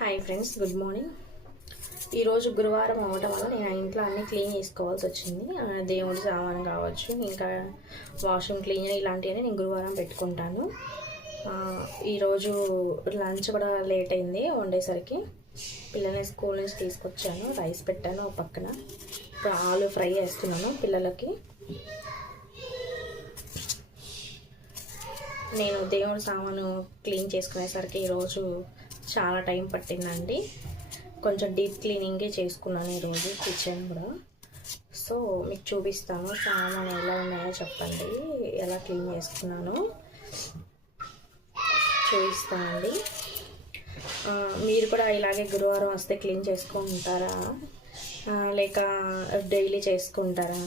Hi friends, good morning. ఈరోజు గురువారం అవ్వటం వల్ల నేను ఇంట్లో అన్నీ క్లీన్ చేసుకోవాల్సి వచ్చింది. దేవుడి సామాన్ కావచ్చు, ఇంకా వాషింగ్ క్లీనర్ ఇలాంటివన్నీ నేను గురువారం పెట్టుకుంటాను. ఈరోజు లంచ్ కూడా లేట్ అయింది వండేసరికి. పిల్లల్ని స్కూల్ నుంచి తీసుకొచ్చాను, రైస్ పెట్టాను ఒక పక్కన. ఇప్పుడు ఆలు ఫ్రై చేస్తున్నాను పిల్లలకి. నేను దేవుడి సామాను క్లీన్ చేసుకునేసరికి ఈరోజు చాలా టైం పట్టిందండి. కొంచెం డీప్ క్లీనింగే చేసుకున్నాను ఈరోజు, కిచెన్ కూడా. సో మీకు చూపిస్తాను సామాన్ ఎలా ఉన్నాయో చెప్పండి, ఎలా క్లీన్ చేసుకున్నాను చూపిస్తానండి. మీరు కూడా ఇలాగే గురువారం వస్తే క్లీన్ చేసుకుంటారా, లేక డైలీ చేసుకుంటారా?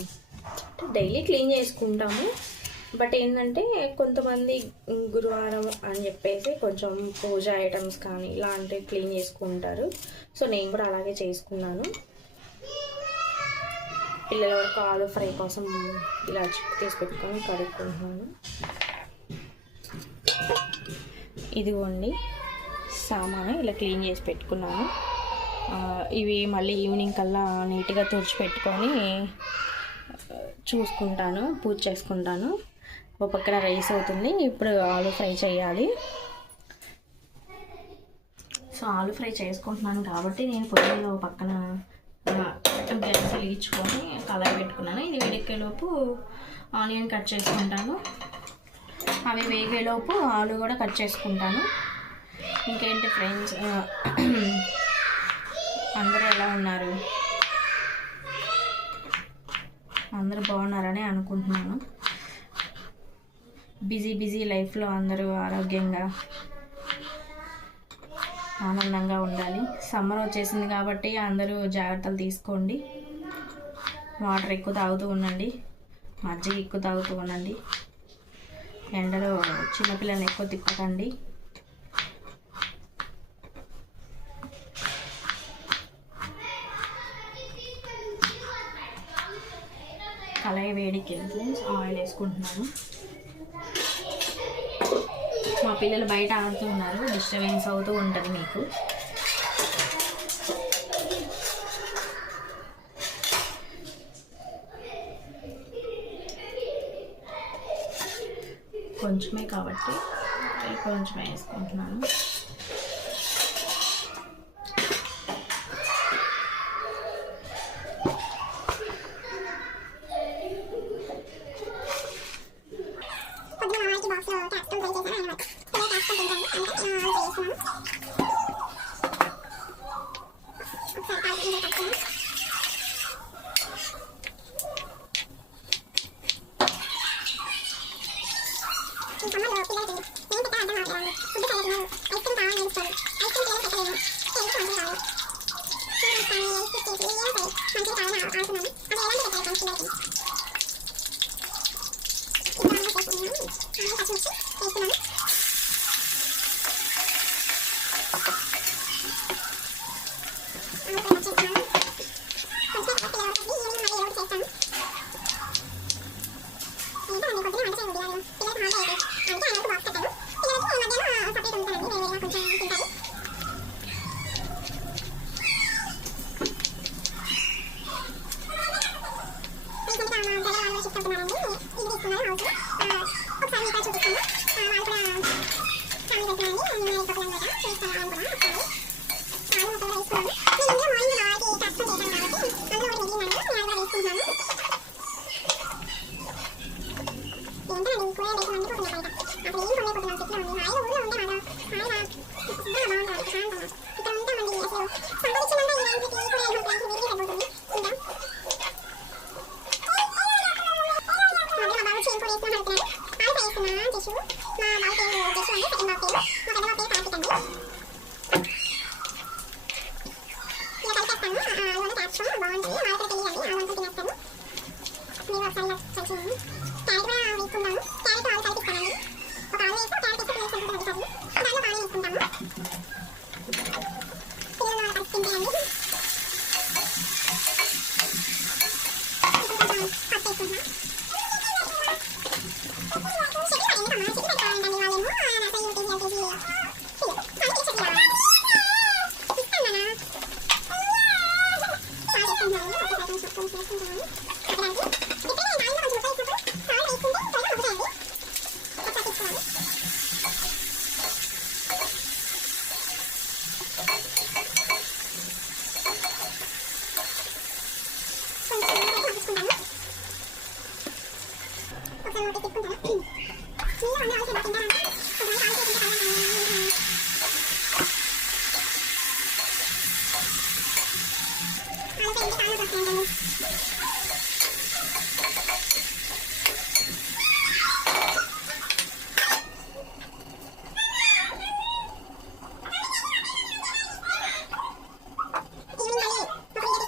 డైలీ క్లీన్ చేసుకుంటాము, బట్ ఏంటంటే కొంతమంది గురువారం అని చెప్పేసి కొంచెం పూజ ఐటమ్స్ కానీ ఇలాంటివి క్లీన్ చేసుకుంటారు. సో నేను కూడా అలాగే చేసుకున్నాను. పిల్లల వరకు ఆలు ఫ్రై కోసం ఇలా చిక్కు తీసి పెట్టుకొని కడుక్కుంటున్నాను. ఇదిగోండి సామాను ఇలా క్లీన్ చేసి పెట్టుకున్నాను. ఇవి మళ్ళీ ఈవినింగ్ కల్లా నీట్గా తుడిచిపెట్టుకొని చూసుకుంటాను, పూజ చేసుకుంటాను. ఒక పక్కన రైస్ అవుతుంది, ఇప్పుడు ఆలు ఫ్రై చేయాలి. సో ఆలు ఫ్రై చేసుకుంటున్నాను కాబట్టి నేను పొద్దున్న ఒక పక్కన గ్యాస్ వెలిగించుకొని కలర్ పెట్టుకున్నాను. ఇది వేడెక్కేలోపు ఆనియన్ కట్ చేసుకుంటాను, అవి వేగేలోపు ఆలు కూడా కట్ చేసుకుంటాను. ఇంకేంటి ఫ్రెండ్స్, అందరూ ఎలా ఉన్నారు? అందరూ బాగున్నారని అనుకుంటున్నాను. బిజీ లైఫ్లో అందరూ ఆరోగ్యంగా ఆనందంగా ఉండాలి. సమ్మర్ వచ్చేసింది కాబట్టి అందరూ జాగ్రత్తలు తీసుకోండి. వాటర్ ఎక్కువ తాగుతూ ఉండండి, మజ్జిగ ఎక్కువ తాగుతూ ఉండండి. ఎండలో చిన్నపిల్లల్ని ఎక్కువ తిప్పకండి. కళాయి వేడికి ఆయిల్ వేసుకుంటున్నాను. మా పిల్లలు బయట ఆడుతూ ఉన్నారు, డిస్టర్బెన్స్ అవుతూ ఉంటుంది మీకు. కొంచెమే కాబట్టి కొంచెమే వేసుకుంటున్నాను.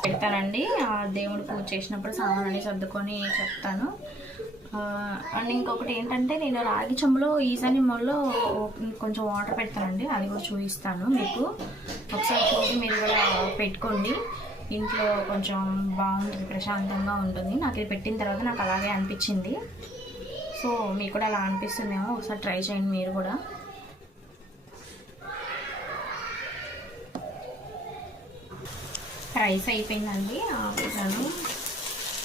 పెడతానండి. దేవుడు పూజ చేసినప్పుడు సామాన్లు సర్దుకొని చెప్తాను. అండ్ ఇంకొకటి ఏంటంటే, నేను రాగి చెంబులో ఈశాన్యంలో కొంచెం వాటర్ పెడతానండి, అది కూడా చూపిస్తాను మీకు. ఒకసారి చూసి మీరు కూడా పెట్టుకోండి, ఇంట్లో కొంచెం బాగుంటుంది, ప్రశాంతంగా ఉంటుంది. నాకు ఇది పెట్టిన తర్వాత నాకు అలాగే అనిపించింది. సో మీకు కూడా అలా అనిపిస్తుందేమో, ఒకసారి ట్రై చేయండి మీరు కూడా. రైస్ అయిపోయిందండి, ఆపుతాను.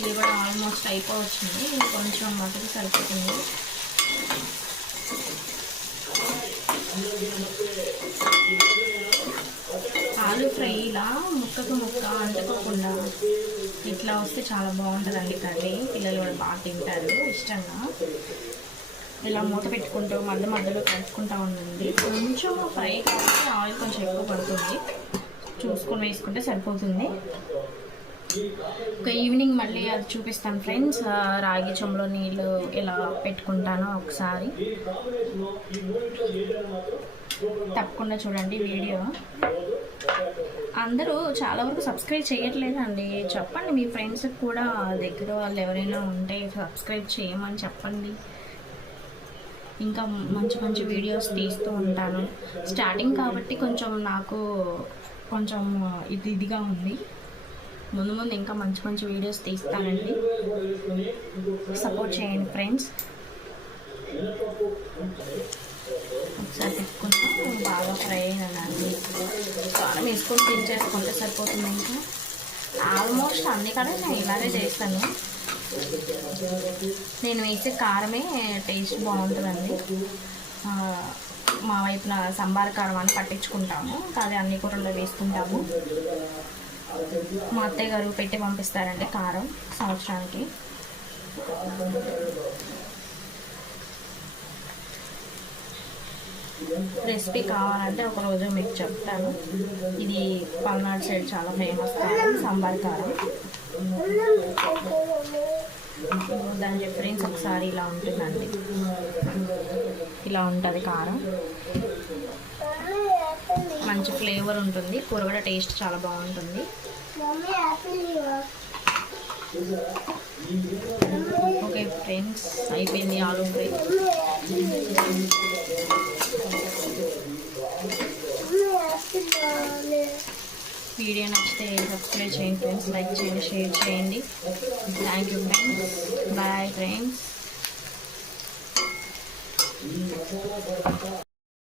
ఇది కూడా ఆల్మోస్ట్ అయిపోవచ్చింది, ఇది కొంచెం మటుకు సరిపోతుంది. ఆలు ఫ్రై ఇలా ముక్కకు ముక్క అంటుకోకుండా ఇట్లా వస్తే చాలా బాగుంటుందండి కర్రీ. పిల్లలు కూడా బాగా తింటారు ఇష్టంగా. ఇలా మూత పెట్టుకుంటూ మధ్యలో కలుపుకుంటూ ఉండండి. కొంచెం ఫ్రై కాబట్టి ఆయిల్ కొంచెం ఎక్కువ పడుతుంది, చూసుకొని వేసుకుంటే సరిపోతుంది. ఒక ఈవినింగ్ మళ్ళీ అది చూపిస్తాను ఫ్రెండ్స్, రాగి చెంబులో నీళ్ళు ఎలా పెట్టుకుంటానో ఒకసారి. తప్పకుండా చూడండి వీడియో. అందరూ చాలా వరకు సబ్స్క్రైబ్ చేయట్లేదండి, చెప్పండి మీ ఫ్రెండ్స్కి కూడా, దగ్గర వాళ్ళు ఎవరైనా ఉంటే సబ్స్క్రైబ్ చేయమని చెప్పండి. ఇంకా మంచి మంచి వీడియోస్ తీస్తూ ఉంటాను. స్టార్టింగ్ కాబట్టి కొంచెం నాకు కొంచెం ఇదిగా ఉంది. ముందు ముందు ఇంకా మంచి మంచి వీడియోస్ తీస్తానండి, సపోర్ట్ చేయండి ఫ్రెండ్స్. ఒకసారి పెట్టుకుంటాం, బాగా ఫ్రై అయినండి. కారం వేసుకొని తినేసుకుంటే సరిపోతుంది. ఇంకా ఆల్మోస్ట్ అన్ని కూడా నేను ఇలాగే చేస్తాను. నేను వేసే కారమే టేస్ట్ బాగుంటుందండి. మా వైపున సంబార కారం అని పట్టించుకుంటాము, కానీ అన్ని కూరల్లో వేసుకుంటాము. మా అత్తయ్య గారు పెట్టి పంపిస్తారండి కారం సంవత్సరానికి. రెసిపీ కావాలంటే ఒకరోజు మీకు చెప్తాను. ఇది పల్నాడు సైడ్ చాలా ఫేమస్ కారం, సంబార్ కారం. దాని డిఫరెన్స్ ఒకసారి ఇలా ఉంటుందండి, ఇలా ఉంటుంది కారం. మంచి ఫ్లేవర్ ఉంటుంది, కూర కూడా టేస్ట్ చాలా బాగుంటుంది. ఓకే ఫ్రెండ్స్, అయిపోయింది ఆలూ ఫ్రై. వీడియో నచ్చితే సబ్స్క్రైబ్ చేయండి ఫ్రెండ్స్, లైక్ చేయండి, షేర్ చేయండి. Thank you friends, bye friends.